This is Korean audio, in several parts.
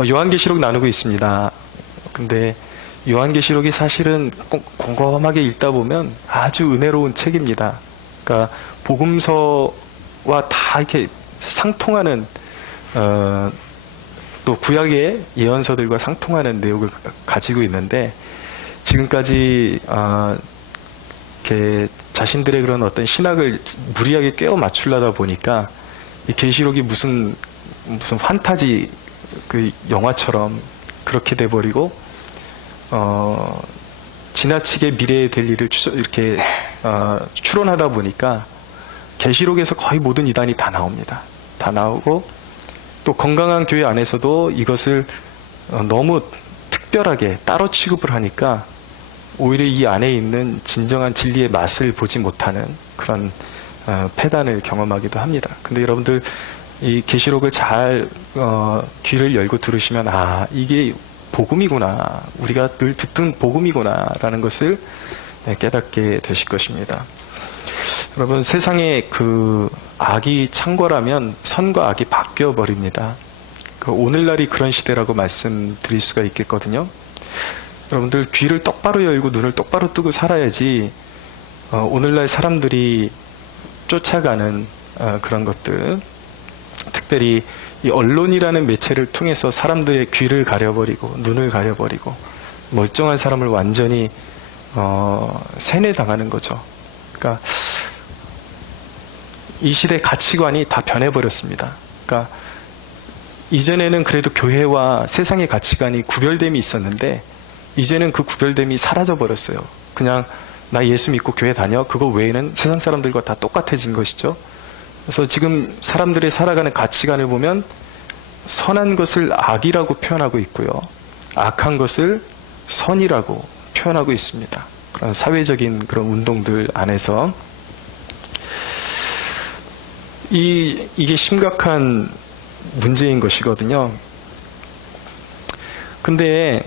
요한계시록 나누고 있습니다. 근데 요한계시록이 사실은 꼼꼼하게 읽다 보면 아주 은혜로운 책입니다. 그러니까 복음서와 다 이렇게 상통하는 또 구약의 예언서들과 상통하는 내용을 가지고 있는데, 지금까지 이렇게 자신들의 그런 어떤 신학을 무리하게 꿰어 맞추려다 보니까 이 계시록이 무슨 판타지 그 영화처럼 그렇게 돼버리고 지나치게 미래에 될 일을 이렇게 추론하다 보니까 계시록에서 거의 모든 이단이 다 나옵니다. 다 나오고, 또 건강한 교회 안에서도 이것을 너무 특별하게 따로 취급을 하니까 오히려 이 안에 있는 진정한 진리의 맛을 보지 못하는 그런 폐단을 경험하기도 합니다. 근데 여러분들 이 계시록을 잘 귀를 열고 들으시면, 아, 이게 복음이구나, 우리가 늘 듣던 복음이구나 라는 것을 깨닫게 되실 것입니다. 여러분, 세상에 그 악이 창궐하면 선과 악이 바뀌어 버립니다. 오늘날이 그런 시대라고 말씀드릴 수가 있겠거든요. 여러분들 귀를 똑바로 열고 눈을 똑바로 뜨고 살아야지 오늘날 사람들이 쫓아가는 그런 것들, 특별히 이 언론이라는 매체를 통해서 사람들의 귀를 가려버리고 눈을 가려버리고 멀쩡한 사람을 완전히 세뇌당하는 거죠. 그러니까 이 시대 가치관이 다 변해버렸습니다. 그러니까 이전에는 그래도 교회와 세상의 가치관이 구별됨이 있었는데, 이제는 그 구별됨이 사라져버렸어요. 그냥 나 예수 믿고 교회 다녀, 그거 외에는 세상 사람들과 다 똑같아진 것이죠. 그래서 지금 사람들이 살아가는 가치관을 보면 선한 것을 악이라고 표현하고 있고요, 악한 것을 선이라고 표현하고 있습니다. 그런 사회적인 그런 운동들 안에서 이게 심각한 문제인 것이거든요. 근데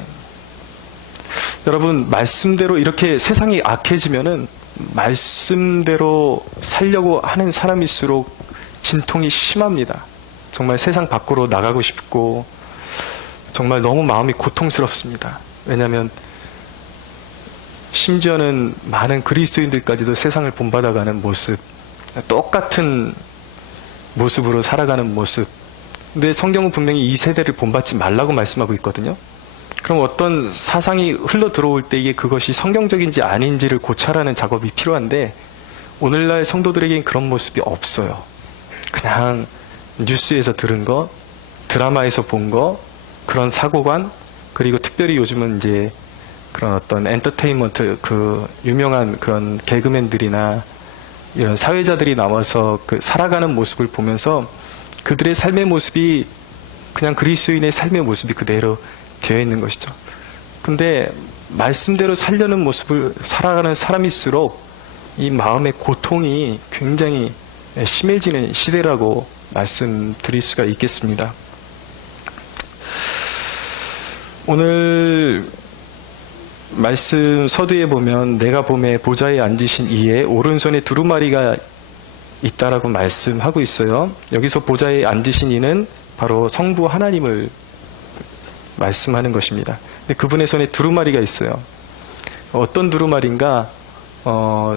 여러분, 말씀대로 이렇게 세상이 악해지면은 말씀대로 살려고 하는 사람일수록 진통이 심합니다. 정말 세상 밖으로 나가고 싶고 정말 너무 마음이 고통스럽습니다. 왜냐하면 심지어는 많은 그리스도인들까지도 세상을 본받아가는 모습, 똑같은 모습으로 살아가는 모습. 근데 성경은 분명히 이 세대를 본받지 말라고 말씀하고 있거든요. 그럼 어떤 사상이 흘러 들어올 때 이게 그것이 성경적인지 아닌지를 고찰하는 작업이 필요한데, 오늘날 성도들에게는 그런 모습이 없어요. 그냥 뉴스에서 들은 거, 드라마에서 본 거, 그런 사고관, 그리고 특별히 요즘은 이제 그런 어떤 엔터테인먼트, 그 유명한 그런 개그맨들이나 이런 사회자들이 나와서 그 살아가는 모습을 보면서 그들의 삶의 모습이 그냥 그리스도인의 삶의 모습이 그대로 되어 있는 것이죠. 근데 말씀대로 살려는 모습을 살아가는 사람일수록 이 마음의 고통이 굉장히 심해지는 시대라고 말씀드릴 수가 있겠습니다. 오늘 말씀 서두에 보면 내가 봄에 보좌에 앉으신 이에 오른손에 두루마리가 있다라고 말씀하고 있어요. 여기서 보좌에 앉으신 이는 바로 성부 하나님을 말씀하는 것입니다. 근데 그분의 손에 두루마리가 있어요. 어떤 두루마리인가?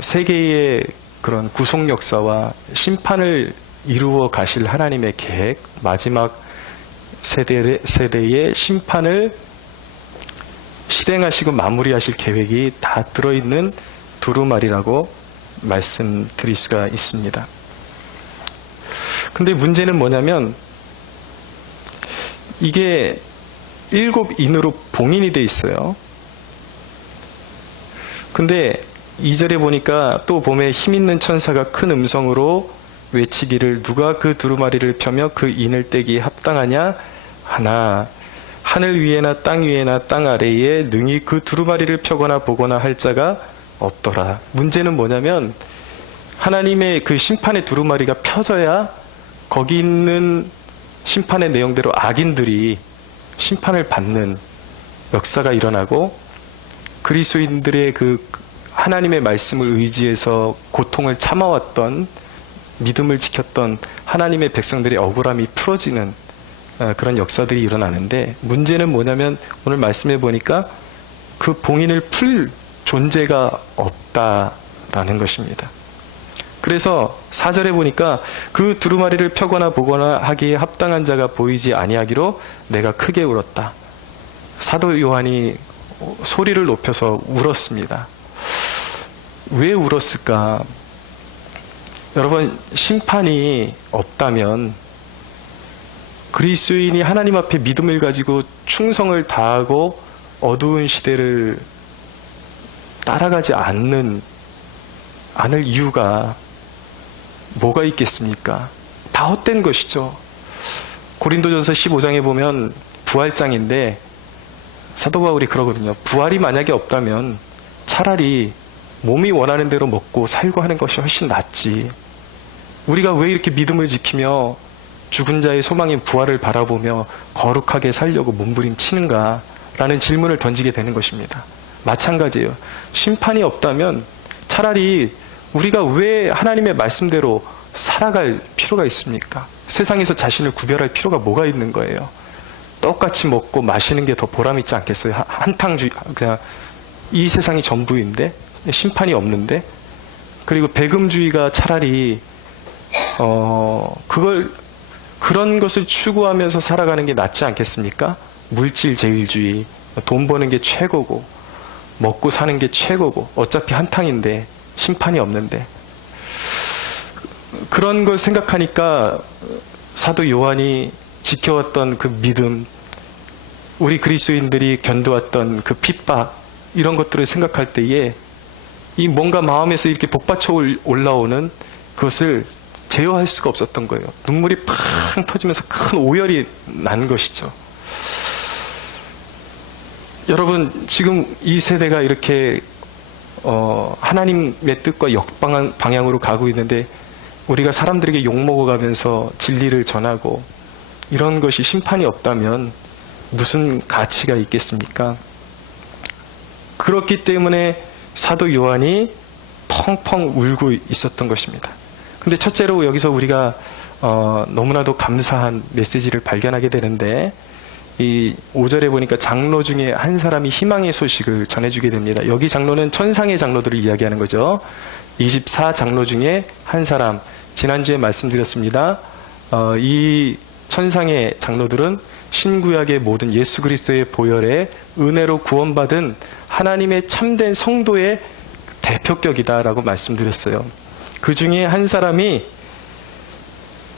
세계의 그런 구속 역사와 심판을 이루어 가실 하나님의 계획, 마지막 세대의 심판을 실행하시고 마무리하실 계획이 다 들어있는 두루마리라고 말씀드릴 수가 있습니다. 근데 문제는 뭐냐면 이게 7인으로 봉인이 돼 있어요. 근데 2절에 보니까 또 봄에 힘있는 천사가 큰 음성으로 외치기를 누가 그 두루마리를 펴며 그 인을 떼기에 합당하냐 하나 하늘 위에나 땅 위에나 땅 아래에 능히 그 두루마리를 펴거나 보거나 할 자가 없더라. 문제는 뭐냐면 하나님의 그 심판의 두루마리가 펴져야 거기 있는 심판의 내용대로 악인들이 심판을 받는 역사가 일어나고 그리스도인들의 그 하나님의 말씀을 의지해서 고통을 참아왔던 믿음을 지켰던 하나님의 백성들의 억울함이 풀어지는 그런 역사들이 일어나는데, 문제는 뭐냐면 오늘 말씀해 보니까 그 봉인을 풀 존재가 없다라는 것입니다. 그래서 4절에 보니까 그 두루마리를 펴거나 보거나 하기에 합당한 자가 보이지 아니하기로 내가 크게 울었다. 사도 요한이 소리를 높여서 울었습니다. 왜 울었을까? 여러분, 심판이 없다면 그리스도인이 하나님 앞에 믿음을 가지고 충성을 다하고 어두운 시대를 따라가지 않을 이유가 뭐가 있겠습니까? 다 헛된 것이죠. 고린도전서 15장에 보면 부활장인데 사도 바울이 그러거든요. 부활이 만약에 없다면 차라리 몸이 원하는 대로 먹고 살고 하는 것이 훨씬 낫지. 우리가 왜 이렇게 믿음을 지키며 죽은 자의 소망인 부활을 바라보며 거룩하게 살려고 몸부림치는가? 라는 질문을 던지게 되는 것입니다. 마찬가지예요. 심판이 없다면 차라리 우리가 왜 하나님의 말씀대로 살아갈 필요가 있습니까? 세상에서 자신을 구별할 필요가 뭐가 있는 거예요? 똑같이 먹고 마시는 게 더 보람있지 않겠어요? 한탕주의, 그냥 이 세상이 전부인데, 심판이 없는데, 그리고 배금주의가 차라리 그런 것을 추구하면서 살아가는 게 낫지 않겠습니까? 물질 제일주의, 돈 버는 게 최고고, 먹고 사는 게 최고고, 어차피 한탕인데, 심판이 없는데. 그런 걸 생각하니까 사도 요한이 지켜왔던 그 믿음, 우리 그리스도인들이 견뎌왔던 그 핍박, 이런 것들을 생각할 때에 이 뭔가 마음에서 이렇게 복받쳐 올라오는 그것을 제어할 수가 없었던 거예요. 눈물이 팡 터지면서 큰 오열이 난 것이죠. 여러분, 지금 이 세대가 이렇게 하나님의 뜻과 역방향으로 가고 있는데 우리가 사람들에게 욕먹어가면서 진리를 전하고 이런 것이 심판이 없다면 무슨 가치가 있겠습니까? 그렇기 때문에 사도 요한이 펑펑 울고 있었던 것입니다. 근데 첫째로 여기서 우리가 너무나도 감사한 메시지를 발견하게 되는데, 이 5절에 보니까 장로 중에 한 사람이 희망의 소식을 전해주게 됩니다. 여기 장로는 천상의 장로들을 이야기하는 거죠. 24장로 중에 한 사람, 지난주에 말씀드렸습니다. 이 천상의 장로들은 신구약의 모든 예수 그리스도의 보혈에 은혜로 구원받은 하나님의 참된 성도의 대표격이다라고 말씀드렸어요. 그 중에 한 사람이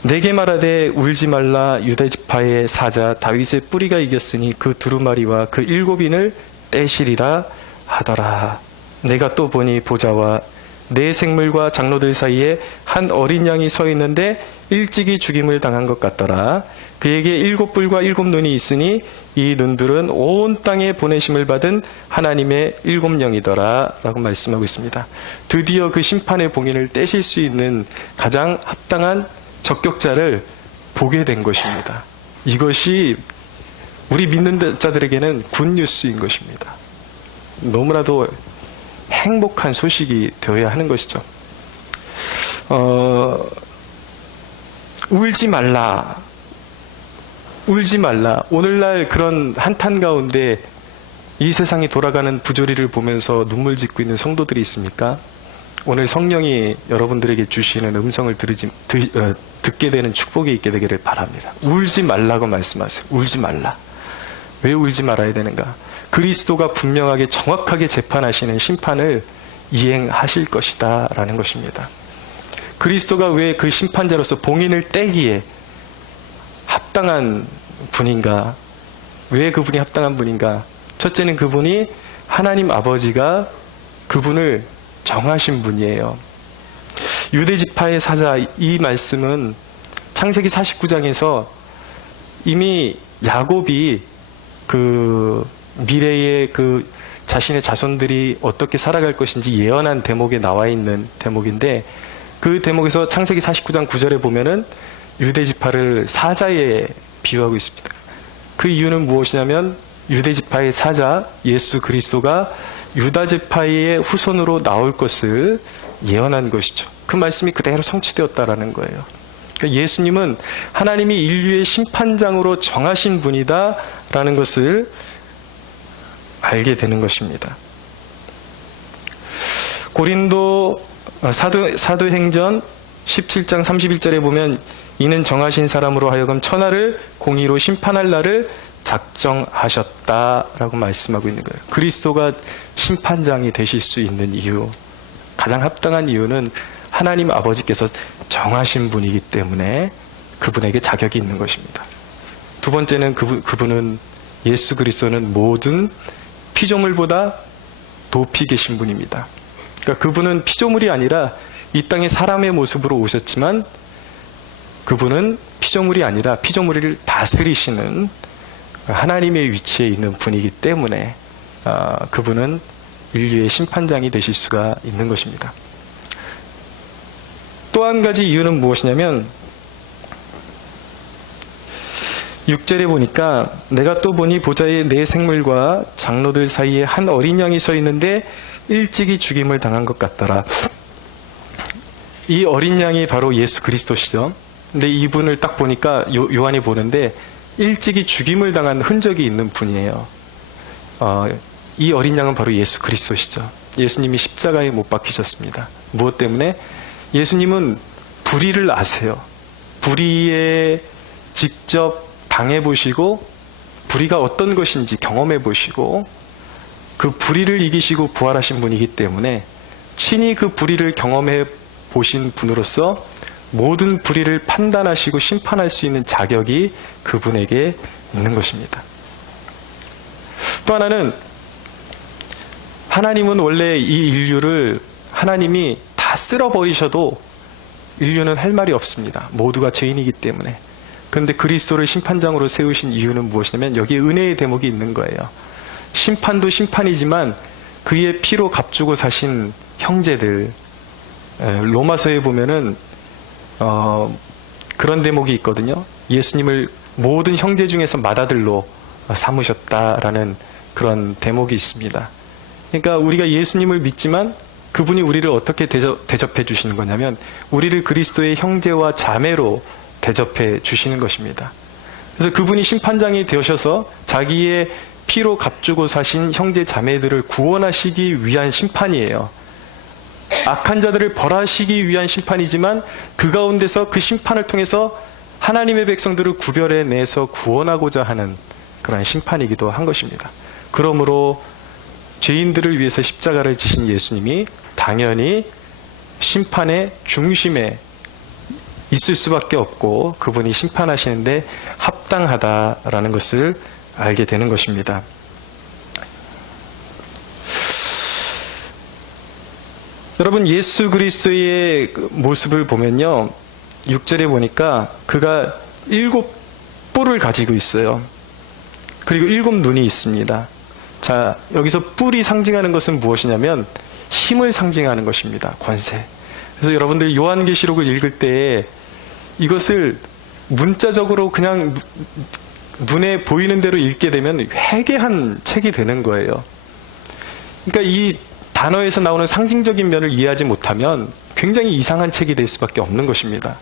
내게 말하되 울지 말라, 유다 지파의 사자 다윗의 뿌리가 이겼으니 그 두루마리와 그 7인을 떼시리라 하더라. 내가 또 보니 보좌와 내 생물과 장로들 사이에 한 어린 양이 서 있는데 일찍이 죽임을 당한 것 같더라. 그에게 7뿔과 7눈이 있으니 이 눈들은 온 땅에 보내심을 받은 하나님의 7영이더라 라고 말씀하고 있습니다. 드디어 그 심판의 봉인을 떼실 수 있는 가장 합당한 적격자를 보게 된 것입니다. 이것이 우리 믿는 자들에게는 굿뉴스인 것입니다. 너무나도 행복한 소식이 되어야 하는 것이죠. 울지 말라. 울지 말라. 오늘날 그런 한탄 가운데 이 세상이 돌아가는 부조리를 보면서 눈물 짓고 있는 성도들이 있습니까? 오늘 성령이 여러분들에게 주시는 음성을 듣게 되는 축복이 있게 되기를 바랍니다. 울지 말라고 말씀하세요. 울지 말라. 왜 울지 말아야 되는가? 그리스도가 분명하게 정확하게 재판하시는 심판을 이행하실 것이다 라는 것입니다. 그리스도가 왜 그 심판자로서 봉인을 떼기에 합당한 분인가? 왜 그분이 합당한 분인가? 첫째는 그분이 하나님 아버지가 그분을 정하신 분이에요. 유대지파의 사자, 이 말씀은 창세기 49장에서 이미 야곱이 그 미래의 그 자신의 자손들이 어떻게 살아갈 것인지 예언한 대목에 나와 있는 대목인데, 그 대목에서 창세기 49장 9절에 보면은 유대지파를 사자에 비유하고 있습니다. 그 이유는 무엇이냐면 유대지파의 사자 예수 그리스도가 유다지파의 후손으로 나올 것을 예언한 것이죠. 그 말씀이 그대로 성취되었다라는 거예요. 그러니까 예수님은 하나님이 인류의 심판장으로 정하신 분이다라는 것을 알게 되는 것입니다. 고린도 사도행전 17장 31절에 보면 이는 정하신 사람으로 하여금 천하를 공의로 심판할 날을 작정하셨다라고 말씀하고 있는 거예요. 그리스도가 심판장이 되실 수 있는 이유, 가장 합당한 이유는 하나님 아버지께서 정하신 분이기 때문에 그분에게 자격이 있는 것입니다. 두 번째는 그분은 예수 그리스도는 모든 피조물보다 높이 계신 분입니다. 그러니까 그분은 피조물이 아니라 이 땅에 사람의 모습으로 오셨지만 그분은 피조물이 아니라 피조물을 다스리시는 하나님의 위치에 있는 분이기 때문에 그분은 인류의 심판장이 되실 수가 있는 것입니다. 또 한 가지 이유는 무엇이냐면 6절에 보니까 내가 또 보니 보좌에 네 생물과 장로들 사이에 한 어린 양이 서 있는데 일찍이 죽임을 당한 것 같더라. 이 어린 양이 바로 예수 그리스도시죠. 근데 이분을 딱 보니까 요한이 보는데 일찍이 죽임을 당한 흔적이 있는 분이에요. 이 어린 양은 바로 예수 그리스도시죠. 예수님이 십자가에 못 박히셨습니다. 무엇 때문에? 예수님은 불의를 아세요. 불의에 직접 당해보시고 불의가 어떤 것인지 경험해보시고 그 불의를 이기시고 부활하신 분이기 때문에 친히 그 불의를 경험해 보신 분으로서 모든 불의를 판단하시고 심판할 수 있는 자격이 그분에게 있는 것입니다. 또 하나는 하나님은 원래 이 인류를 하나님이 다 쓸어버리셔도 인류는 할 말이 없습니다. 모두가 죄인이기 때문에. 그런데 그리스도를 심판장으로 세우신 이유는 무엇이냐면 여기에 은혜의 대목이 있는 거예요. 심판도 심판이지만 그의 피로 값주고 사신 형제들, 로마서에 보면은 그런 대목이 있거든요. 예수님을 모든 형제 중에서 맏아들로 삼으셨다라는 그런 대목이 있습니다. 그러니까 우리가 예수님을 믿지만 그분이 우리를 어떻게 대접해 주시는 거냐면 우리를 그리스도의 형제와 자매로 대접해 주시는 것입니다. 그래서 그분이 심판장이 되셔서 자기의 피로 값주고 사신 형제 자매들을 구원하시기 위한 심판이에요. 악한 자들을 벌하시기 위한 심판이지만 그 가운데서 그 심판을 통해서 하나님의 백성들을 구별해내서 구원하고자 하는 그런 심판이기도 한 것입니다. 그러므로 죄인들을 위해서 십자가를 지신 예수님이 당연히 심판의 중심에 있을 수밖에 없고 그분이 심판하시는데 합당하다라는 것을 알게 되는 것입니다. 여러분, 예수 그리스도의 모습을 보면요, 6절에 보니까 그가 7뿔을 가지고 있어요. 그리고 7눈이 있습니다. 자, 여기서 뿔이 상징하는 것은 무엇이냐면 힘을 상징하는 것입니다. 권세. 그래서 여러분들이 요한계시록을 읽을 때 이것을 문자적으로 그냥 눈에 보이는 대로 읽게 되면 회개한 책이 되는 거예요. 그러니까 이 단어에서 나오는 상징적인 면을 이해하지 못하면 굉장히 이상한 책이 될 수밖에 없는 것입니다.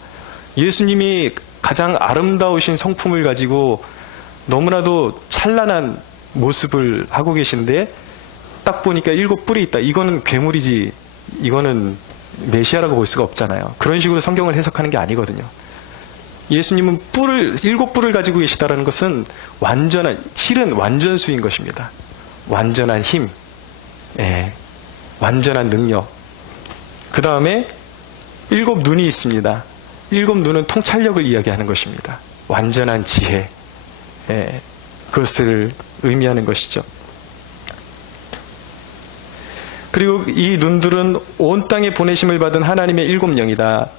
예수님이 가장 아름다우신 성품을 가지고 너무나도 찬란한 모습을 하고 계신데 딱 보니까 7뿔이 있다. 이거는 괴물이지, 이거는 메시아라고 볼 수가 없잖아요. 그런 식으로 성경을 해석하는 게 아니거든요. 예수님은 7뿔을 가지고 계시다는 것은 실은 완전수인 것입니다. 완전한 힘, 완전한 능력. 그 다음에 7눈이 있습니다. 7눈은 통찰력을 이야기하는 것입니다. 완전한 지혜, 그것을 의미하는 것이죠. 그리고 이 눈들은 온 땅에 보내심을 받은 하나님의 7영이다.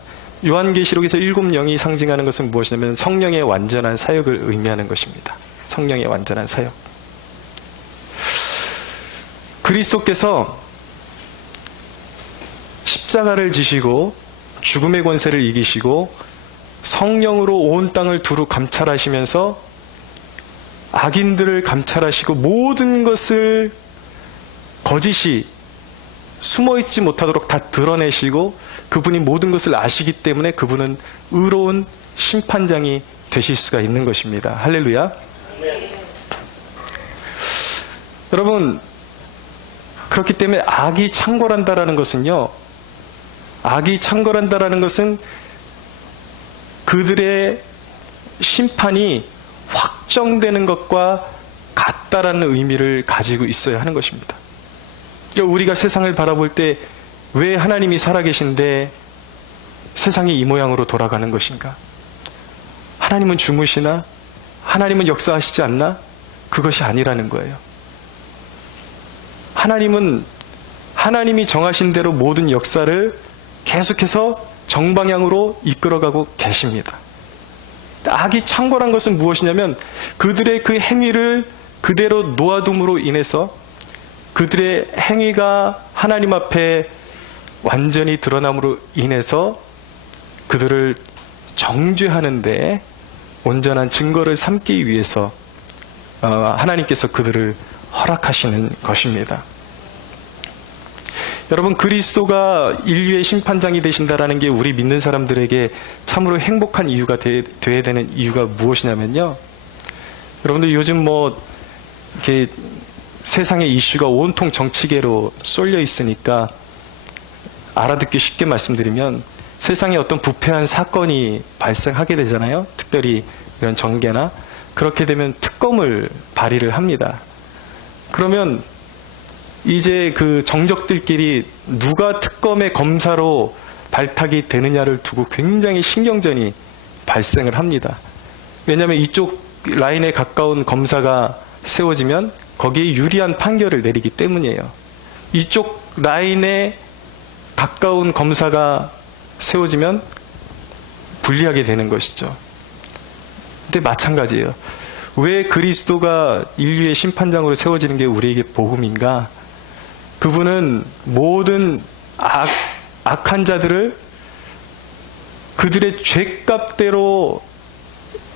요한계시록에서 7영이 상징하는 것은 무엇이냐면 성령의 완전한 사역을 의미하는 것입니다. 성령의 완전한 사역. 그리스도께서 십자가를 지시고 죽음의 권세를 이기시고 성령으로 온 땅을 두루 감찰하시면서 악인들을 감찰하시고 모든 것을 거짓이 숨어있지 못하도록 다 드러내시고 그분이 모든 것을 아시기 때문에 그분은 의로운 심판장이 되실 수가 있는 것입니다. 할렐루야. 여러분, 그렇기 때문에 악이 창궐한다라는 것은요, 악이 창궐한다라는 것은 그들의 심판이 확정되는 것과 같다라는 의미를 가지고 있어야 하는 것입니다. 그러니까 우리가 세상을 바라볼 때 왜 하나님이 살아계신데 세상이 이 모양으로 돌아가는 것인가? 하나님은 주무시나? 하나님은 역사하시지 않나? 그것이 아니라는 거예요. 하나님은 하나님이 정하신 대로 모든 역사를 계속해서 정방향으로 이끌어가고 계십니다. 악이 창궐한 것은 무엇이냐면 그들의 그 행위를 그대로 놓아둠으로 인해서 그들의 행위가 하나님 앞에 완전히 드러남으로 인해서 그들을 정죄하는데 온전한 증거를 삼기 위해서 하나님께서 그들을 허락하시는 것입니다. 여러분, 그리스도가 인류의 심판장이 되신다라는 게 우리 믿는 사람들에게 참으로 행복한 이유가 돼야 되는 이유가 무엇이냐면요. 여러분들 요즘 이렇게 세상의 이슈가 온통 정치계로 쏠려 있으니까 알아듣기 쉽게 말씀드리면 세상에 어떤 부패한 사건이 발생하게 되잖아요. 특별히 이런 정계나. 그렇게 되면 특검을 발의를 합니다. 그러면 이제 그 정적들끼리 누가 특검의 검사로 발탁이 되느냐를 두고 굉장히 신경전이 발생을 합니다. 왜냐하면 이쪽 라인에 가까운 검사가 세워지면 거기에 유리한 판결을 내리기 때문이에요. 이쪽 라인에 가까운 검사가 세워지면 불리하게 되는 것이죠. 근데 마찬가지예요. 왜 그리스도가 인류의 심판장으로 세워지는 게 우리에게 복음인가? 그분은 모든 악한 자들을 그들의 죄값대로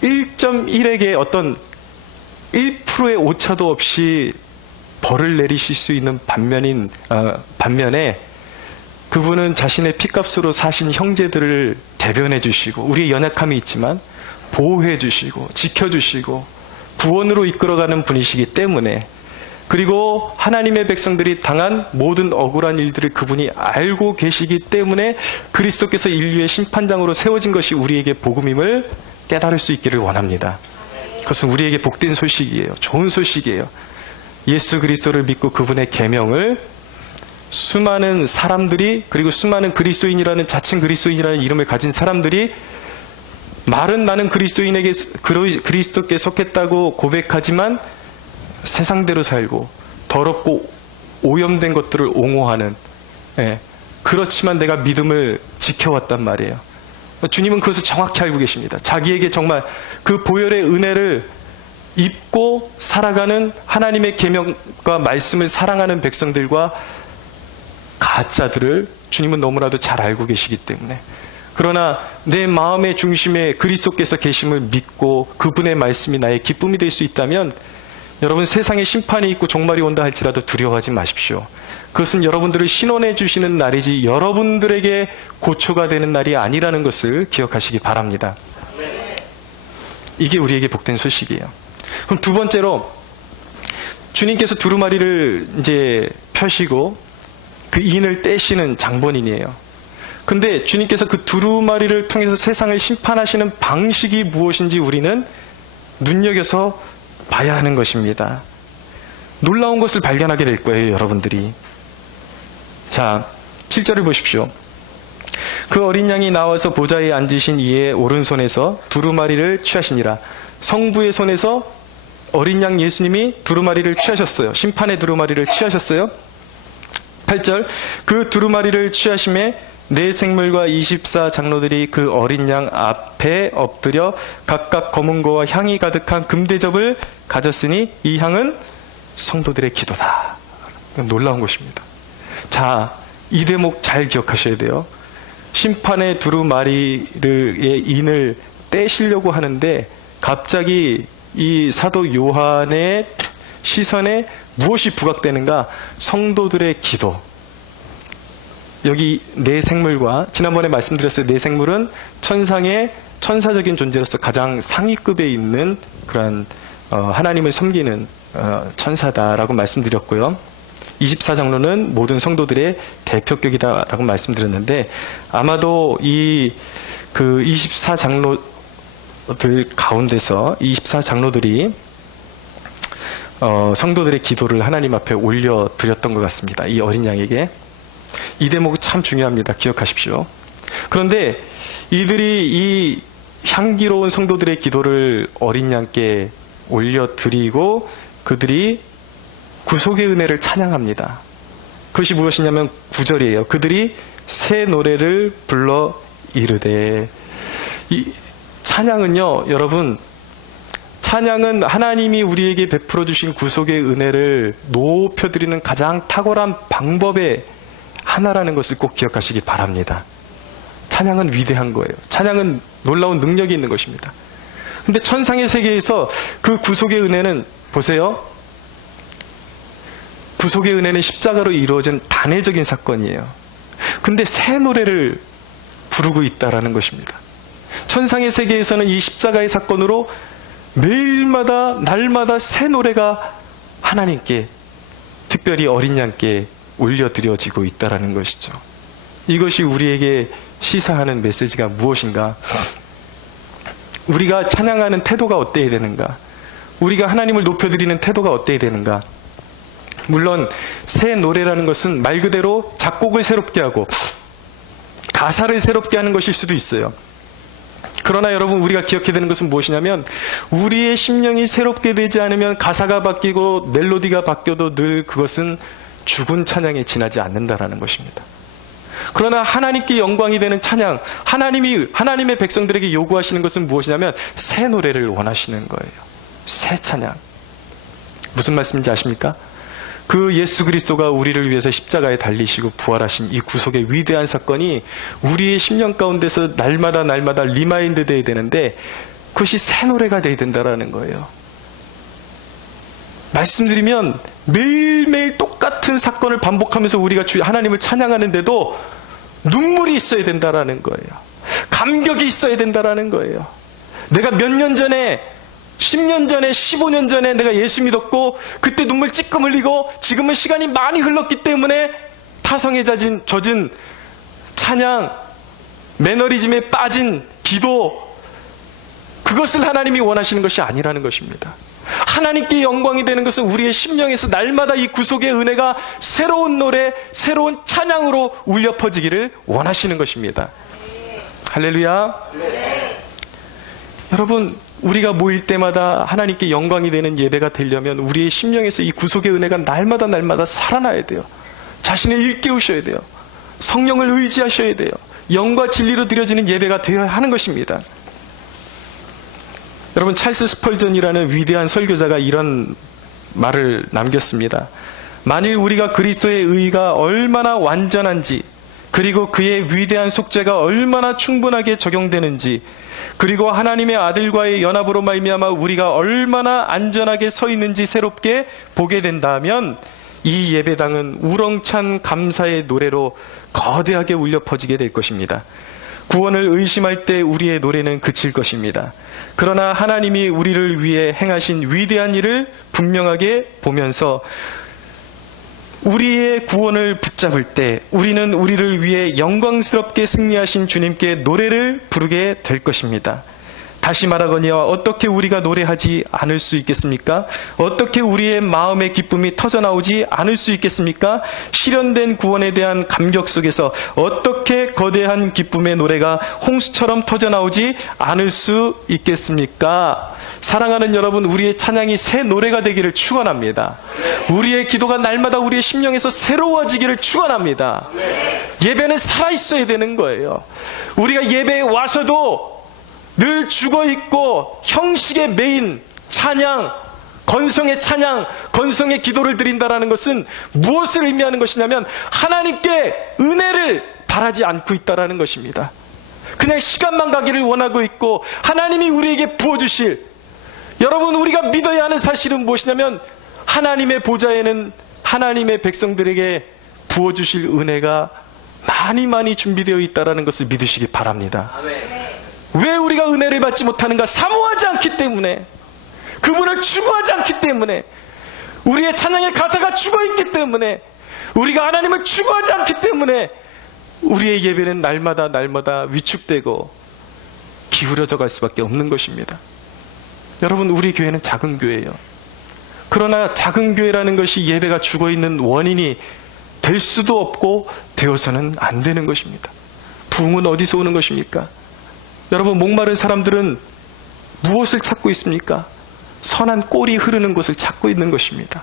1.1에게 어떤 1%의 오차도 없이 벌을 내리실 수 있는 반면에 그분은 자신의 피값으로 사신 형제들을 대변해 주시고 우리의 연약함이 있지만 보호해 주시고 지켜주시고 구원으로 이끌어가는 분이시기 때문에, 그리고 하나님의 백성들이 당한 모든 억울한 일들을 그분이 알고 계시기 때문에 그리스도께서 인류의 심판장으로 세워진 것이 우리에게 복음임을 깨달을 수 있기를 원합니다. 그것은 우리에게 복된 소식이에요. 좋은 소식이에요. 예수 그리스도를 믿고 그분의 계명을 수많은 사람들이, 그리고 수많은 그리스도인이라는, 자칭 그리스도인이라는 이름을 가진 사람들이 말은 나는 그리스도께 속했다고 고백하지만 세상대로 살고 더럽고 오염된 것들을 옹호하는, 그렇지만 내가 믿음을 지켜왔단 말이에요. 주님은 그것을 정확히 알고 계십니다. 자기에게 정말 그 보혈의 은혜를 입고 살아가는 하나님의 계명과 말씀을 사랑하는 백성들과 가짜들을 주님은 너무나도 잘 알고 계시기 때문에, 그러나 내 마음의 중심에 그리스도께서 계심을 믿고 그분의 말씀이 나의 기쁨이 될 수 있다면, 여러분, 세상에 심판이 있고 종말이 온다 할지라도 두려워하지 마십시오. 그것은 여러분들을 신원해 주시는 날이지 여러분들에게 고초가 되는 날이 아니라는 것을 기억하시기 바랍니다. 이게 우리에게 복된 소식이에요. 그럼 두 번째로, 주님께서 두루마리를 이제 펴시고 그 인을 떼시는 장본인이에요. 근데 주님께서 그 두루마리를 통해서 세상을 심판하시는 방식이 무엇인지 우리는 눈여겨서 봐야 하는 것입니다. 놀라운 것을 발견하게 될 거예요, 여러분들이. 자, 7절을 보십시오. 그 어린 양이 나와서 보좌에 앉으신 이의 오른손에서 두루마리를 취하시니라. 성부의 손에서 어린 양 예수님이 두루마리를 취하셨어요. 심판의 두루마리를 취하셨어요. 8절, 그 두루마리를 취하심에 네 생물과 24 장로들이 그 어린 양 앞에 엎드려 각각 검은 거와 향이 가득한 금대접을 가졌으니 이 향은 성도들의 기도다. 놀라운 것입니다. 자, 이 대목 잘 기억하셔야 돼요. 심판의 두루마리의 인을 떼시려고 하는데 갑자기 이 사도 요한의 시선에 무엇이 부각되는가? 성도들의 기도. 여기 네 생물과 지난번에 말씀드렸어요. 네 생물은 천상의 천사적인 존재로서 가장 상위급에 있는 그런 하나님을 섬기는 천사다라고 말씀드렸고요. 24장로는 모든 성도들의 대표격이다라고 말씀드렸는데, 아마도 그 24장로들 가운데서 24장로들이 성도들의 기도를 하나님 앞에 올려드렸던 것 같습니다. 이 어린 양에게. 이 대목이 참 중요합니다. 기억하십시오. 그런데 이들이 이 향기로운 성도들의 기도를 어린 양께 올려드리고 그들이 구속의 은혜를 찬양합니다. 그것이 무엇이냐면 9절이에요. 그들이 새 노래를 불러 이르되. 이 찬양은요, 여러분, 찬양은 하나님이 우리에게 베풀어 주신 구속의 은혜를 높여드리는 가장 탁월한 방법의 하나라는 것을 꼭 기억하시기 바랍니다. 찬양은 위대한 거예요. 찬양은 놀라운 능력이 있는 것입니다. 근데 천상의 세계에서 그 구속의 은혜는, 보세요. 구속의 은혜는 십자가로 이루어진 단회적인 사건이에요. 근데 새 노래를 부르고 있다라는 것입니다. 천상의 세계에서는 이 십자가의 사건으로 매일마다 날마다 새 노래가 하나님께, 특별히 어린 양께 올려드려지고 있다라는 것이죠. 이것이 우리에게 시사하는 메시지가 무엇인가? 우리가 찬양하는 태도가 어때야 되는가? 우리가 하나님을 높여드리는 태도가 어때야 되는가? 물론 새 노래라는 것은 말 그대로 작곡을 새롭게 하고 가사를 새롭게 하는 것일 수도 있어요. 그러나 여러분, 우리가 기억해야 되는 것은 무엇이냐면, 우리의 심령이 새롭게 되지 않으면 가사가 바뀌고 멜로디가 바뀌어도 늘 그것은 죽은 찬양에 지나지 않는다라는 것입니다. 그러나 하나님께 영광이 되는 찬양, 하나님의 백성들에게 요구하시는 것은 무엇이냐면 새 노래를 원하시는 거예요. 새 찬양. 무슨 말씀인지 아십니까? 그 예수 그리스도가 우리를 위해서 십자가에 달리시고 부활하신 이 구속의 위대한 사건이 우리의 심령 가운데서 날마다 리마인드 돼야 되는데, 그것이 새 노래가 돼야 된다라는 거예요. 말씀드리면 매일매일 똑같은 사건을 반복하면서 우리가 하나님을 찬양하는데도 눈물이 있어야 된다라는 거예요. 감격이 있어야 된다라는 거예요. 내가 몇 년 전에, 10년 전에, 15년 전에 내가 예수 믿었고 그때 눈물 찔끔 흘리고, 지금은 시간이 많이 흘렀기 때문에 타성에 젖은 찬양, 매너리즘에 빠진 기도, 그것을 하나님이 원하시는 것이 아니라는 것입니다. 하나님께 영광이 되는 것은 우리의 심령에서 날마다 이 구속의 은혜가 새로운 노래, 새로운 찬양으로 울려 퍼지기를 원하시는 것입니다. 할렐루야. 네. 여러분, 우리가 모일 때마다 하나님께 영광이 되는 예배가 되려면 우리의 심령에서 이 구속의 은혜가 날마다 살아나야 돼요. 자신을 일깨우셔야 돼요. 성령을 의지하셔야 돼요. 영과 진리로 드려지는 예배가 되어야 하는 것입니다. 여러분, 찰스 스펄전이라는 위대한 설교자가 이런 말을 남겼습니다. 만일 우리가 그리스도의 의가 얼마나 완전한지, 그리고 그의 위대한 속죄가 얼마나 충분하게 적용되는지, 그리고 하나님의 아들과의 연합으로 말미암아 우리가 얼마나 안전하게 서 있는지 새롭게 보게 된다면, 이 예배당은 우렁찬 감사의 노래로 거대하게 울려 퍼지게 될 것입니다. 구원을 의심할 때 우리의 노래는 그칠 것입니다. 그러나 하나님이 우리를 위해 행하신 위대한 일을 분명하게 보면서 우리의 구원을 붙잡을 때 우리는 우리를 위해 영광스럽게 승리하신 주님께 노래를 부르게 될 것입니다. 다시 말하거니와 어떻게 우리가 노래하지 않을 수 있겠습니까? 어떻게 우리의 마음의 기쁨이 터져나오지 않을 수 있겠습니까? 실현된 구원에 대한 감격 속에서 어떻게 거대한 기쁨의 노래가 홍수처럼 터져나오지 않을 수 있겠습니까? 사랑하는 여러분, 우리의 찬양이 새 노래가 되기를 축원합니다. 우리의 기도가 날마다 우리의 심령에서 새로워지기를 축원합니다. 예배는 살아있어야 되는 거예요. 우리가 예배에 와서도 늘 죽어있고 형식의 메인 찬양, 건성의 찬양, 건성의 기도를 드린다라는 것은 무엇을 의미하는 것이냐면 하나님께 은혜를 바라지 않고 있다라는 것입니다. 그냥 시간만 가기를 원하고 있고 하나님이 우리에게 부어주실, 여러분, 우리가 믿어야 하는 사실은 무엇이냐면 하나님의 보좌에는 하나님의 백성들에게 부어주실 은혜가 많이 준비되어 있다는 것을 믿으시기 바랍니다. 왜 우리가 은혜를 받지 못하는가? 사모하지 않기 때문에, 그분을 추구하지 않기 때문에, 우리의 찬양의 가사가 죽어있기 때문에, 우리가 하나님을 추구하지 않기 때문에 우리의 예배는 날마다 위축되고 기울어져 갈 수밖에 없는 것입니다. 여러분, 우리 교회는 작은 교회예요. 그러나 작은 교회라는 것이 예배가 죽어있는 원인이 될 수도 없고 되어서는 안 되는 것입니다. 부흥은 어디서 오는 것입니까? 여러분, 목마른 사람들은 무엇을 찾고 있습니까? 선한 꼴이 흐르는 곳을 찾고 있는 것입니다.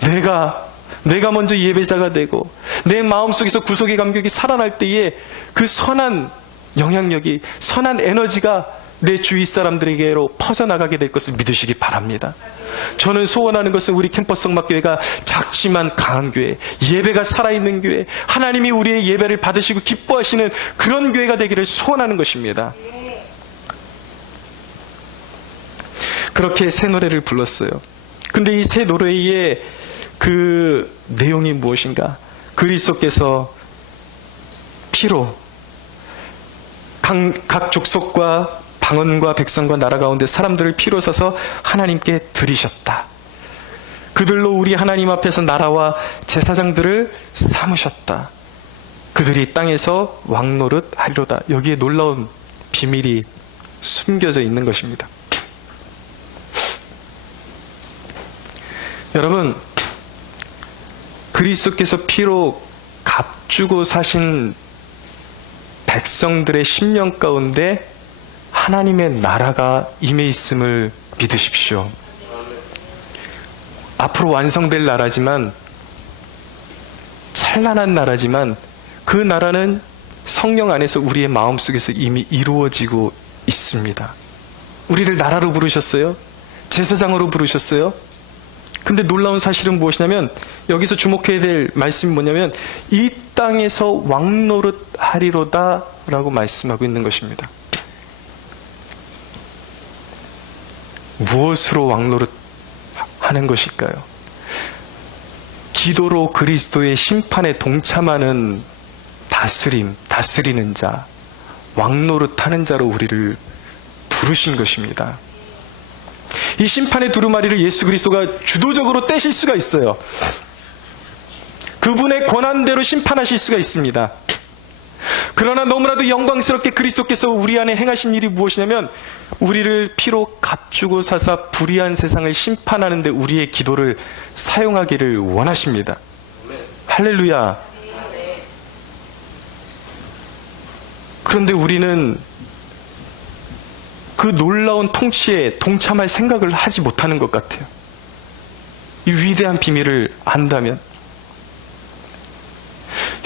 내가 먼저 예배자가 되고 내 마음속에서 구속의 감격이 살아날 때에 그 선한 영향력이, 선한 에너지가 내 주위 사람들에게로 퍼져나가게 될 것을 믿으시기 바랍니다. 저는 소원하는 것은 우리 캠퍼스 성막교회가 작지만 강한 교회, 예배가 살아있는 교회, 하나님이 우리의 예배를 받으시고 기뻐하시는 그런 교회가 되기를 소원하는 것입니다. 그렇게 새 노래를 불렀어요. 근데 이 새 노래의 그 내용이 무엇인가? 그리스도께서 피로 각 족속과 방언과 백성과 나라 가운데 사람들을 피로 사서 하나님께 드리셨다. 그들로 우리 하나님 앞에서 나라와 제사장들을 삼으셨다. 그들이 땅에서 왕노릇 하리로다. 여기에 놀라운 비밀이 숨겨져 있는 것입니다. 여러분, 그리스도께서 피로 값주고 사신 백성들의 심령 가운데 하나님의 나라가 임해 있음을 믿으십시오. 앞으로 완성될 나라지만, 찬란한 나라지만, 그 나라는 성령 안에서 우리의 마음속에서 이미 이루어지고 있습니다. 우리를 나라로 부르셨어요. 제사장으로 부르셨어요. 근데 놀라운 사실은 무엇이냐면, 여기서 주목해야 될 말씀이 뭐냐면, 이 땅에서 왕노릇 하리로다 라고 말씀하고 있는 것입니다. 무엇으로 왕노릇 하는 것일까요? 기도로 그리스도의 심판에 동참하는 다스리는 자, 왕노릇 하는 자로 우리를 부르신 것입니다. 이 심판의 두루마리를 예수 그리스도가 주도적으로 떼실 수가 있어요. 그분의 권한대로 심판하실 수가 있습니다. 그러나 너무나도 영광스럽게 그리스도께서 우리 안에 행하신 일이 무엇이냐면, 우리를 피로 값주고 사사 불의한 세상을 심판하는데 우리의 기도를 사용하기를 원하십니다. 할렐루야. 그런데 우리는 그 놀라운 통치에 동참할 생각을 하지 못하는 것 같아요. 이 위대한 비밀을 안다면.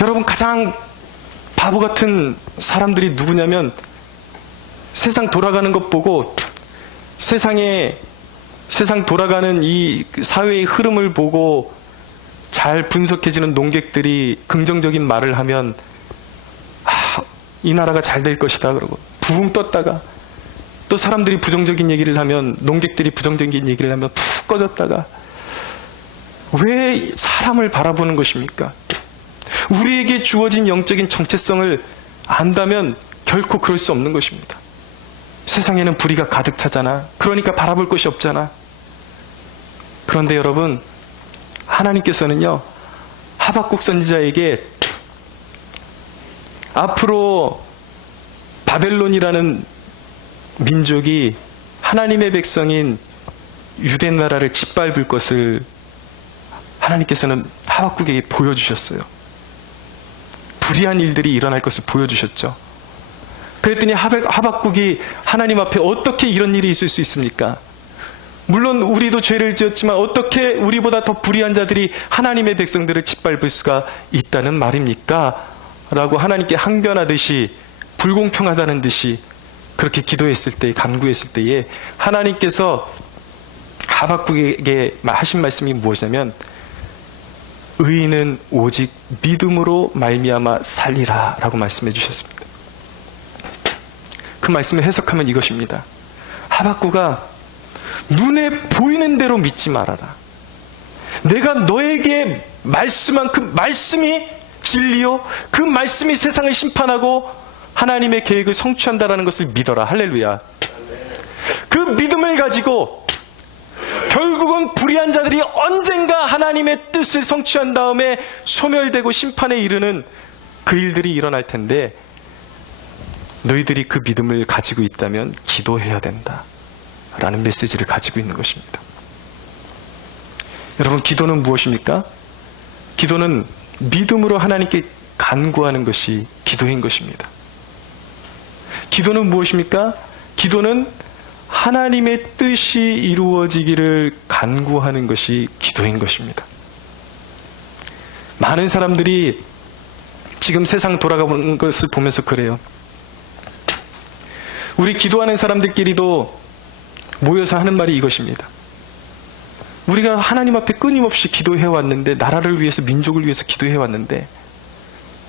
여러분, 가장 바보 같은 사람들이 누구냐면, 세상 돌아가는 것 보고, 세상 돌아가는 이 사회의 흐름을 보고 잘 분석해지는 농객들이 긍정적인 말을 하면, 이 나라가 잘 될 것이다 그러고 붕 떴다가, 또 사람들이 부정적인 얘기를 하면, 농객들이 부정적인 얘기를 하면 푹 꺼졌다가. 왜 사람을 바라보는 것입니까? 우리에게 주어진 영적인 정체성을 안다면 결코 그럴 수 없는 것입니다. 세상에는 불의가 가득 차잖아. 그러니까 바라볼 것이 없잖아. 그런데 여러분, 하나님께서는요, 하박국 선지자에게 앞으로 바벨론이라는 민족이 하나님의 백성인 유대 나라를 짓밟을 것을 하나님께서는 하박국에게 보여주셨어요. 불의한 일들이 일어날 것을 보여주셨죠. 그랬더니 하박국이 하나님 앞에 어떻게 이런 일이 있을 수 있습니까? 물론 우리도 죄를 지었지만 어떻게 우리보다 더 불의한 자들이 하나님의 백성들을 짓밟을 수가 있다는 말입니까? 라고 하나님께 항변하듯이, 불공평하다는 듯이 그렇게 기도했을 때, 간구했을 때에 하나님께서 하박국에게 하신 말씀이 무엇이냐면, 의인은 오직 믿음으로 말미암아 살리라 라고 말씀해 주셨습니다. 그 말씀을 해석하면 이것입니다. 하박국아, 눈에 보이는 대로 믿지 말아라. 내가 너에게 말씀한 그 말씀이 진리요, 그 말씀이 세상을 심판하고 하나님의 계획을 성취한다라는 것을 믿어라. 할렐루야. 그 믿음을 가지고 결국은 불의한 자들이 언젠가 하나님의 뜻을 성취한 다음에 소멸되고 심판에 이르는 그 일들이 일어날 텐데, 너희들이 그 믿음을 가지고 있다면 기도해야 된다 라는 메시지를 가지고 있는 것입니다. 여러분, 기도는 무엇입니까? 기도는 믿음으로 하나님께 간구하는 것이 기도인 것입니다. 기도는 무엇입니까? 기도는 하나님의 뜻이 이루어지기를 간구하는 것이 기도인 것입니다. 많은 사람들이 지금 세상 돌아가는 것을 보면서 그래요. 우리 기도하는 사람들끼리도 모여서 하는 말이 이것입니다. 우리가 하나님 앞에 끊임없이 기도해왔는데, 나라를 위해서, 민족을 위해서 기도해왔는데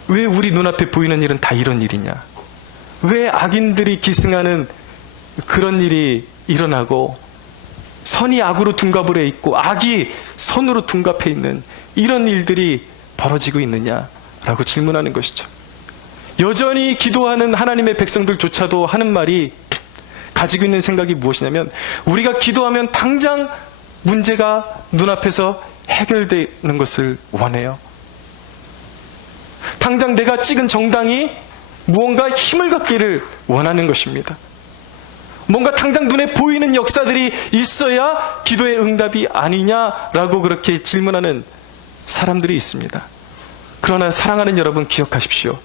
왜 우리 눈앞에 보이는 일은 다 이런 일이냐? 왜 악인들이 기승하는 그런 일이 일어나고 선이 악으로 둔갑을 해 있고 악이 선으로 둔갑해 있는 이런 일들이 벌어지고 있느냐라고 질문하는 것이죠. 여전히 기도하는 하나님의 백성들조차도 하는 말이, 가지고 있는 생각이 무엇이냐면, 우리가 기도하면 당장 문제가 눈앞에서 해결되는 것을 원해요. 당장 내가 찍은 정당이 무언가 힘을 갖기를 원하는 것입니다. 뭔가 당장 눈에 보이는 역사들이 있어야 기도의 응답이 아니냐라고 그렇게 질문하는 사람들이 있습니다. 그러나 사랑하는 여러분, 기억하십시오.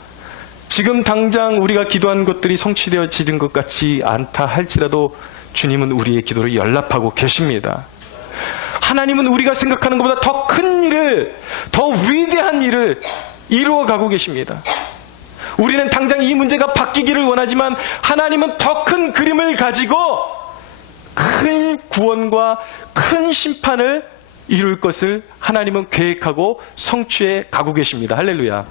지금 당장 우리가 기도한 것들이 성취되어지는 것 같지 않다 할지라도 주님은 우리의 기도를 연락하고 계십니다. 하나님은 우리가 생각하는 것보다 더 큰 일을, 더 위대한 일을 이루어가고 계십니다. 우리는 당장 이 문제가 바뀌기를 원하지만 하나님은 더 큰 그림을 가지고 큰 구원과 큰 심판을 이룰 것을 하나님은 계획하고 성취해 가고 계십니다. 할렐루야.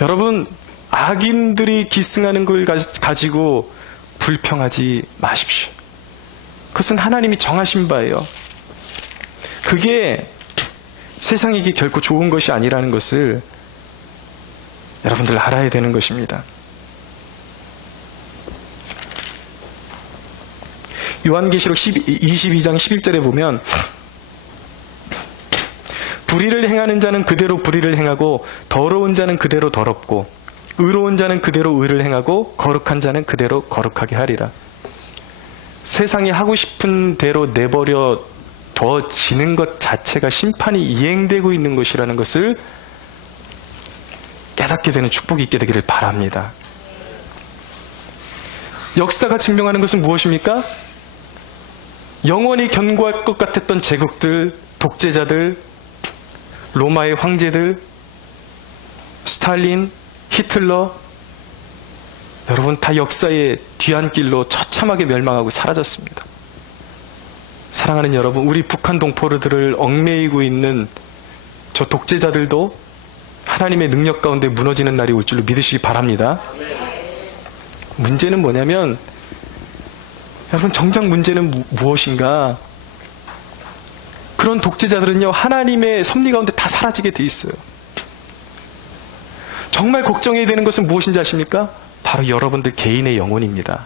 여러분, 악인들이 기승하는 걸 가지고 불평하지 마십시오. 그것은 하나님이 정하신 바예요. 그게 세상에게 결코 좋은 것이 아니라는 것을 여러분들 알아야 되는 것입니다. 요한계시록 22장 11절에 보면, 불의를 행하는 자는 그대로 불의를 행하고 더러운 자는 그대로 더럽고 의로운 자는 그대로 의를 행하고 거룩한 자는 그대로 거룩하게 하리라. 세상이 하고 싶은 대로 내버려 둬지는 것 자체가 심판이 이행되고 있는 것이라는 것을 깨닫게 되는 축복이 있게 되기를 바랍니다. 역사가 증명하는 것은 무엇입니까? 영원히 견고할 것 같았던 제국들, 독재자들, 로마의 황제들, 스탈린, 히틀러, 여러분 다 역사의 뒤안길로 처참하게 멸망하고 사라졌습니다. 사랑하는 여러분, 우리 북한 동포들을 얽매이고 있는 저 독재자들도 하나님의 능력 가운데 무너지는 날이 올 줄로 믿으시기 바랍니다. 문제는 뭐냐면, 여러분 정작 문제는 무엇인가? 그런 독재자들은요, 하나님의 섭리 가운데 다 사라지게 돼 있어요. 정말 걱정해야 되는 것은 무엇인지 아십니까? 바로 여러분들 개인의 영혼입니다.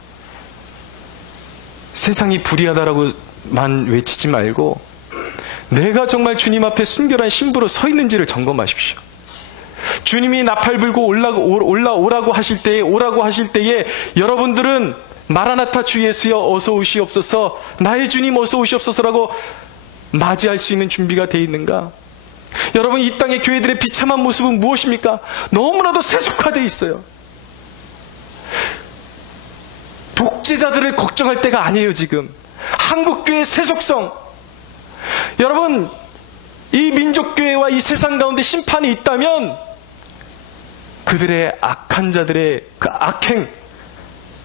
세상이 불의하다라고만 외치지 말고 내가 정말 주님 앞에 순결한 신부로 서 있는지를 점검하십시오. 주님이 나팔 불고 올라오라고 하실 때에 여러분들은 마라나타 주 예수여 어서 오시옵소서, 나의 주님 어서 오시옵소서라고 맞이할 수 있는 준비가 되어 있는가? 여러분, 이 땅의 교회들의 비참한 모습은 무엇입니까? 너무나도 세속화되어 있어요. 독재자들을 걱정할 때가 아니에요. 지금 한국교회의 세속성, 여러분, 이 민족교회와 이 세상 가운데 심판이 있다면 그들의 악한 자들의 그 악행,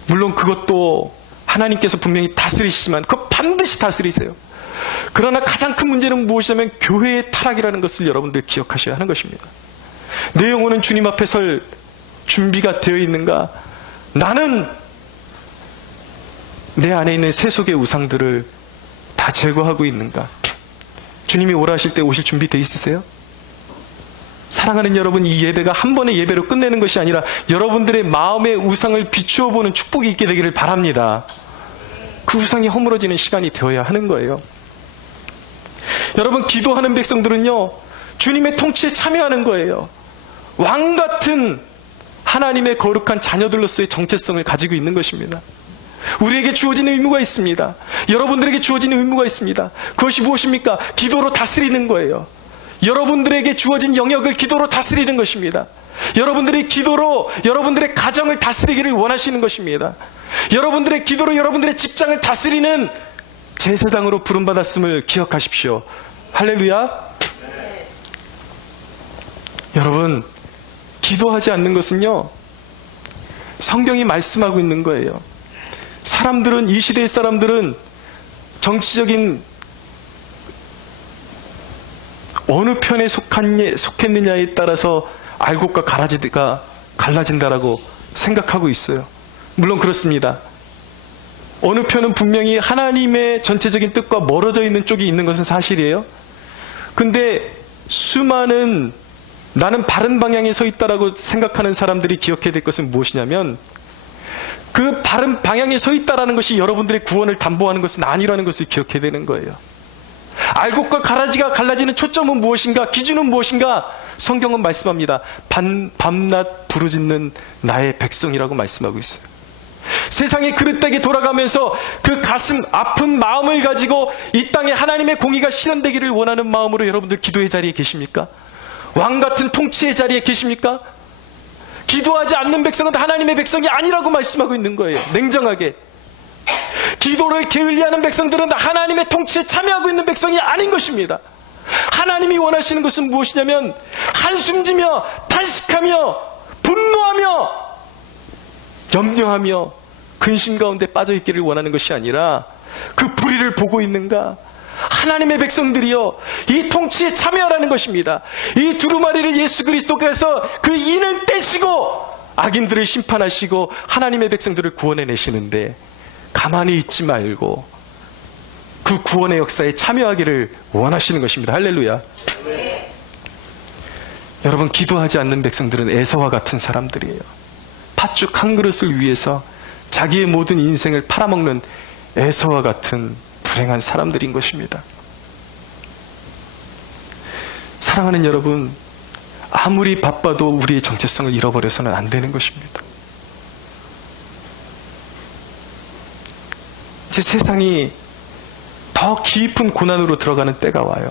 물론 그것도 하나님께서 분명히 다스리시지만 그거 반드시 다스리세요. 그러나 가장 큰 문제는 무엇이냐면 교회의 타락이라는 것을 여러분들 기억하셔야 하는 것입니다. 내 영혼은 주님 앞에 설 준비가 되어 있는가? 나는 내 안에 있는 세속의 우상들을 다 제거하고 있는가? 주님이 오라 하실 때 오실 준비 돼 있으세요? 사랑하는 여러분, 이 예배가 한 번의 예배로 끝내는 것이 아니라 여러분들의 마음의 우상을 비추어 보는 축복이 있게 되기를 바랍니다. 그 우상이 허물어지는 시간이 되어야 하는 거예요. 여러분, 기도하는 백성들은요, 주님의 통치에 참여하는 거예요. 왕 같은 하나님의 거룩한 자녀들로서의 정체성을 가지고 있는 것입니다. 우리에게 주어진 의무가 있습니다. 여러분들에게 주어진 의무가 있습니다. 그것이 무엇입니까? 기도로 다스리는 거예요. 여러분들에게 주어진 영역을 기도로 다스리는 것입니다. 여러분들이 기도로 여러분들의 가정을 다스리기를 원하시는 것입니다. 여러분들의 기도로 여러분들의 직장을 다스리는 제사장으로 부름받았음을 기억하십시오. 할렐루야. 여러분, 기도하지 않는 것은요, 성경이 말씀하고 있는 거예요. 사람들은, 이 시대의 사람들은 정치적인 어느 편에 속했느냐에 따라서 알곡과 가라지가 갈라진다라고 생각하고 있어요. 물론 그렇습니다. 어느 편은 분명히 하나님의 전체적인 뜻과 멀어져 있는 쪽이 있는 것은 사실이에요. 근데 수많은 나는 바른 방향에 서 있다라고 생각하는 사람들이 기억해야 될 것은 무엇이냐면, 그 바른 방향에 서 있다라는 것이 여러분들의 구원을 담보하는 것은 아니라는 것을 기억해야 되는 거예요. 알곡과 가라지가 갈라지는 초점은 무엇인가? 기준은 무엇인가? 성경은 말씀합니다. 밤낮 부르짖는 나의 백성이라고 말씀하고 있어요. 세상의 그릇되게 돌아가면서 그 가슴 아픈 마음을 가지고 이 땅에 하나님의 공의가 실현되기를 원하는 마음으로 여러분들 기도의 자리에 계십니까? 왕 같은 통치의 자리에 계십니까? 기도하지 않는 백성은 하나님의 백성이 아니라고 말씀하고 있는 거예요. 냉정하게. 기도를 게을리하는 백성들은 하나님의 통치에 참여하고 있는 백성이 아닌 것입니다. 하나님이 원하시는 것은 무엇이냐면, 한숨지며 탄식하며 분노하며 염려하며 근심 가운데 빠져있기를 원하는 것이 아니라, 그 불의를 보고 있는가? 하나님의 백성들이요, 이 통치에 참여하라는 것입니다. 이 두루마리를 예수 그리스도께서 그 인을 떼시고 악인들을 심판하시고 하나님의 백성들을 구원해내시는데, 가만히 있지 말고 그 구원의 역사에 참여하기를 원하시는 것입니다. 할렐루야. 네. 여러분, 기도하지 않는 백성들은 에서와 같은 사람들이에요. 팥죽 한 그릇을 위해서 자기의 모든 인생을 팔아먹는 에서와 같은 불행한 사람들인 것입니다. 사랑하는 여러분, 아무리 바빠도 우리의 정체성을 잃어버려서는 안 되는 것입니다. 이제 세상이 더 깊은 고난으로 들어가는 때가 와요.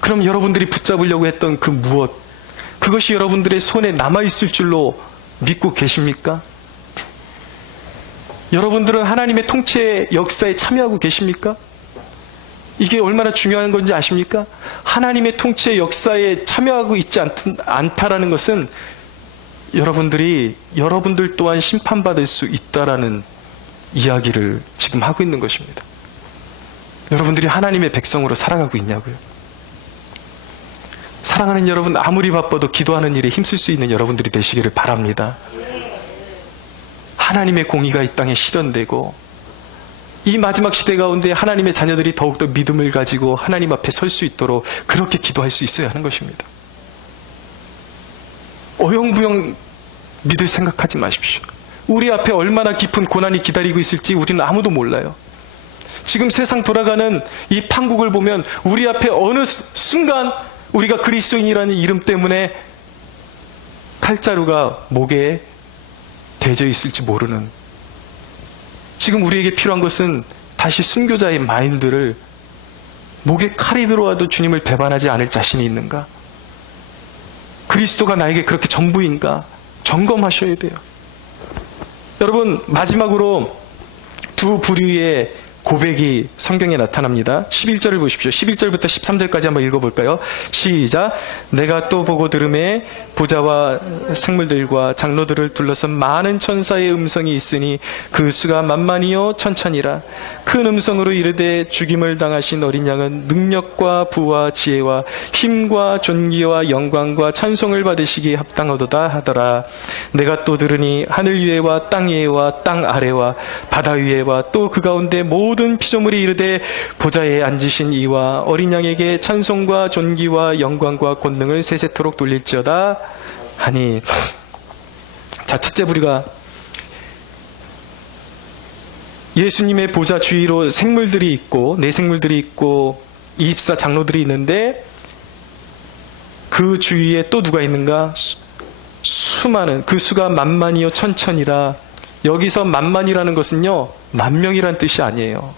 그럼 여러분들이 붙잡으려고 했던 그 무엇, 그것이 여러분들의 손에 남아있을 줄로 믿고 계십니까? 여러분들은 하나님의 통치의 역사에 참여하고 계십니까? 이게 얼마나 중요한 건지 아십니까? 하나님의 통치의 역사에 참여하고 있지 않다라는 것은 여러분들이 여러분들 또한 심판받을 수 있다라는 이야기를 지금 하고 있는 것입니다. 여러분들이 하나님의 백성으로 살아가고 있냐고요? 사랑하는 여러분, 아무리 바빠도 기도하는 일에 힘쓸 수 있는 여러분들이 되시기를 바랍니다. 하나님의 공의가 이 땅에 실현되고, 이 마지막 시대 가운데 하나님의 자녀들이 더욱더 믿음을 가지고 하나님 앞에 설 수 있도록 그렇게 기도할 수 있어야 하는 것입니다. 어영부영 믿을 생각하지 마십시오. 우리 앞에 얼마나 깊은 고난이 기다리고 있을지 우리는 아무도 몰라요. 지금 세상 돌아가는 이 판국을 보면 우리 앞에 어느 순간 우리가 그리스도인이라는 이름 때문에 칼자루가 목에 대져 있을지 모르는, 지금 우리에게 필요한 것은 다시 순교자의 마인드를, 목에 칼이 들어와도 주님을 배반하지 않을 자신이 있는가? 그리스도가 나에게 그렇게 전부인가? 점검하셔야 돼요. 여러분, 마지막으로 두 부류의 고백이 성경에 나타납니다. 11절을 보십시오. 11절부터 13절까지 한번 읽어볼까요? 시작. 내가 또 보고 들음에 보좌와 생물들과 장로들을 둘러선 많은 천사의 음성이 있으니 그 수가 만만이요 천천이라. 큰 음성으로 이르되 죽임을 당하신 어린 양은 능력과 부와 지혜와 힘과 존귀와 영광과 찬송을 받으시기에 합당하도다 하더라. 내가 또 들으니 하늘 위에와 땅 위에와 땅 아래와 바다 위에와 또 그 가운데 모든 모든 피조물이 이르되 보좌에 앉으신 이와 어린 양에게 찬송과 존귀와 영광과 권능을 세세토록 돌릴지어다 하니. 자, 첫째, 우리가 예수님의 보좌 주위로 생물들이 있고, 내 생물들이 있고 24 장로들이 있는데 그 주위에 또 누가 있는가? 수많은, 그 수가 만만이요 천천이라. 여기서 만만이라는 것은요, 만명이란 뜻이 아니에요.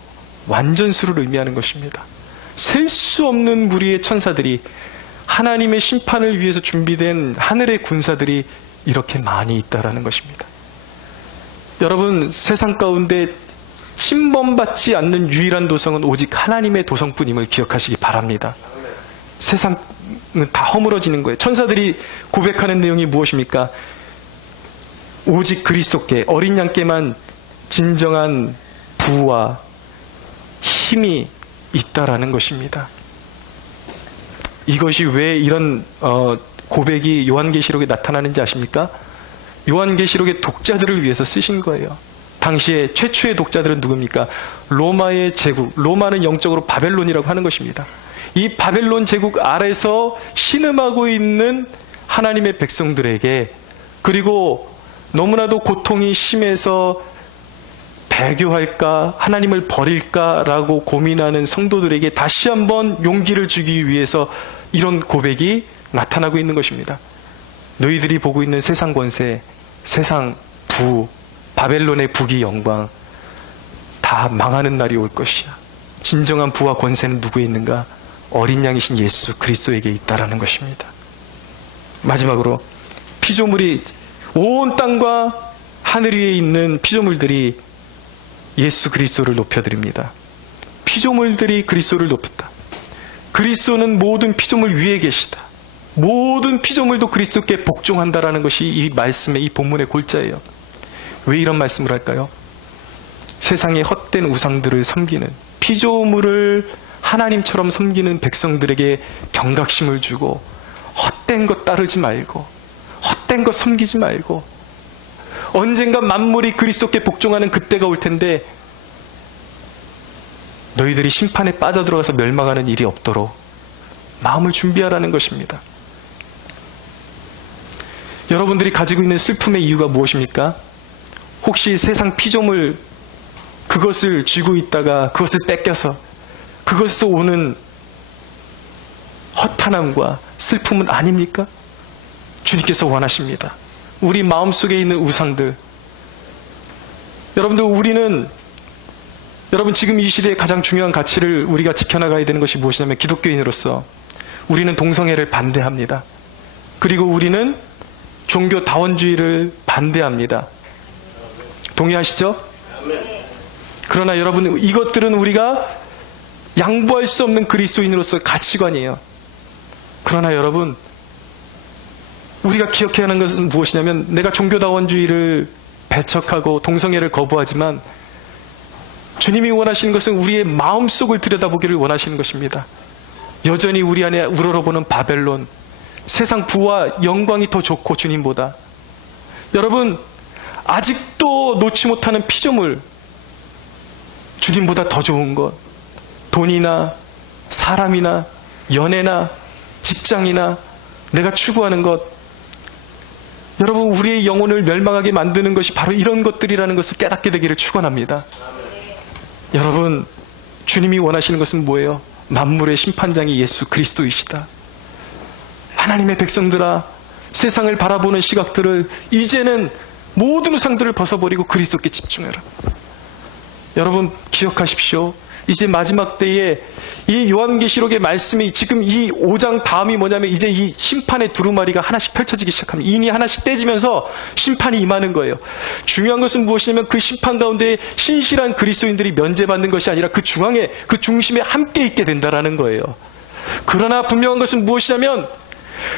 완전수를 의미하는 것입니다. 셀 수 없는 무리의 천사들이, 하나님의 심판을 위해서 준비된 하늘의 군사들이 이렇게 많이 있다라는 것입니다. 여러분, 세상 가운데 침범받지 않는 유일한 도성은 오직 하나님의 도성뿐임을 기억하시기 바랍니다. 세상은 다 허물어지는 거예요. 천사들이 고백하는 내용이 무엇입니까? 오직 그리스도께, 어린 양께만 진정한 부와 힘이 있다라는 것입니다. 이것이 왜 이런 고백이 요한계시록에 나타나는지 아십니까? 요한계시록의 독자들을 위해서 쓰신 거예요. 당시에 최초의 독자들은 누굽니까? 로마의 제국, 로마는 영적으로 바벨론이라고 하는 것입니다. 이 바벨론 제국 아래서 신음하고 있는 하나님의 백성들에게, 그리고 너무나도 고통이 심해서 배교할까, 하나님을 버릴까라고 고민하는 성도들에게 다시 한번 용기를 주기 위해서 이런 고백이 나타나고 있는 것입니다. 너희들이 보고 있는 세상 권세, 세상 부, 바벨론의 부귀 영광 다 망하는 날이 올 것이야. 진정한 부와 권세는 누구에 있는가? 어린 양이신 예수 그리스도에게 있다라는 것입니다. 마지막으로 피조물이, 온 땅과 하늘 위에 있는 피조물들이 예수 그리스도를 높여드립니다. 피조물들이 그리스도를 높였다. 그리스도는 모든 피조물 위에 계시다. 모든 피조물도 그리스도께 복종한다라는 것이 이 말씀의, 이 본문의 골자예요. 왜 이런 말씀을 할까요? 세상의 헛된 우상들을 섬기는, 피조물을 하나님처럼 섬기는 백성들에게 경각심을 주고, 헛된 것 따르지 말고, 헛된 것 섬기지 말고, 언젠가 만물이 그리스도께 복종하는 그때가 올 텐데 너희들이 심판에 빠져들어가서 멸망하는 일이 없도록 마음을 준비하라는 것입니다. 여러분들이 가지고 있는 슬픔의 이유가 무엇입니까? 혹시 세상 피조물, 그것을 쥐고 있다가 그것을 뺏겨서 그것에서 오는 허탄함과 슬픔은 아닙니까? 주님께서 원하십니다. 우리 마음속에 있는 우상들, 여러분들, 여러분 지금 이 시대의 가장 중요한 가치를 우리가 지켜나가야 되는 것이 무엇이냐면, 기독교인으로서 우리는 동성애를 반대합니다. 그리고 우리는 종교다원주의를 반대합니다. 동의하시죠? 그러나 여러분, 이것들은 우리가 양보할 수 없는 그리스도인으로서 가치관이에요. 그러나 여러분, 우리가 기억해야 하는 것은 무엇이냐면, 내가 종교다원주의를 배척하고 동성애를 거부하지만 주님이 원하시는 것은 우리의 마음속을 들여다보기를 원하시는 것입니다. 여전히 우리 안에 우러러보는 바벨론, 세상 부와 영광이 더 좋고 주님보다, 여러분 아직도 놓지 못하는 피조물, 주님보다 더 좋은 것, 돈이나 사람이나 연애나 직장이나 내가 추구하는 것, 여러분 우리의 영혼을 멸망하게 만드는 것이 바로 이런 것들이라는 것을 깨닫게 되기를 축원합니다. 여러분, 주님이 원하시는 것은 뭐예요? 만물의 심판장이 예수 그리스도이시다. 하나님의 백성들아, 세상을 바라보는 시각들을 이제는 모든 우상들을 벗어버리고 그리스도께 집중해라. 여러분 기억하십시오. 이제 마지막 때에 이 요한계시록의 말씀이, 지금 이 5장 다음이 뭐냐면, 이제 이 심판의 두루마리가 하나씩 펼쳐지기 시작합니다. 인이 하나씩 떼지면서 심판이 임하는 거예요. 중요한 것은 무엇이냐면, 그 심판 가운데 신실한 그리스도인들이 면제받는 것이 아니라 그 중앙에, 그 중심에 함께 있게 된다라는 거예요. 그러나 분명한 것은 무엇이냐면,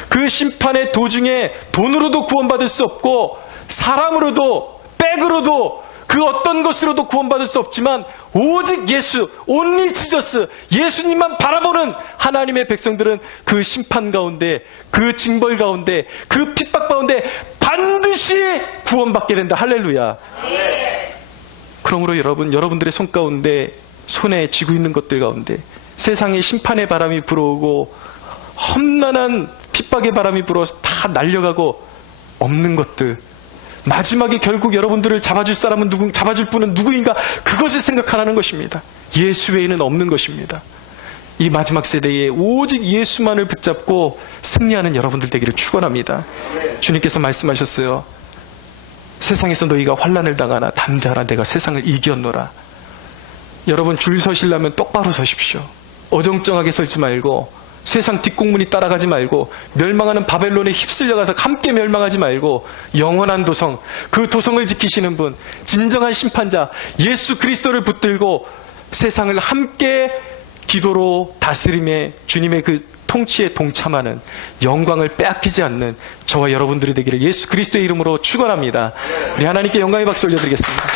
그 심판의 도중에 돈으로도 구원받을 수 없고, 사람으로도, 백으로도, 그 어떤 것으로도 구원받을 수 없지만 오직 예수, 온리 지저스, 예수님만 바라보는 하나님의 백성들은 그 심판 가운데, 그 징벌 가운데, 그 핍박 가운데 반드시 구원받게 된다. 할렐루야. 그러므로 여러분들의 손 가운데 손에 쥐고 있는 것들 가운데 세상의 심판의 바람이 불어오고 험난한 핍박의 바람이 불어서 다 날려가고 없는 것들, 마지막에 결국 여러분들을 잡아줄 사람은 잡아줄 분은 누구인가, 그것을 생각하라는 것입니다. 예수 외에는 없는 것입니다. 이 마지막 세대에 오직 예수만을 붙잡고 승리하는 여러분들 되기를 축원합니다. 주님께서 말씀하셨어요. 세상에서 너희가 환난을 당하나 담대하라, 내가 세상을 이겼노라. 여러분, 줄 서시려면 똑바로 서십시오. 어정쩡하게 서지 말고, 세상 뒷공문이 따라가지 말고, 멸망하는 바벨론에 휩쓸려가서 함께 멸망하지 말고, 영원한 도성, 그 도성을 지키시는 분, 진정한 심판자 예수 그리스도를 붙들고 세상을 함께 기도로 다스림에 주님의 그 통치에 동참하는, 영광을 빼앗기지 않는 저와 여러분들이 되기를 예수 그리스도의 이름으로 축원합니다. 우리 하나님께 영광의 박수 올려드리겠습니다.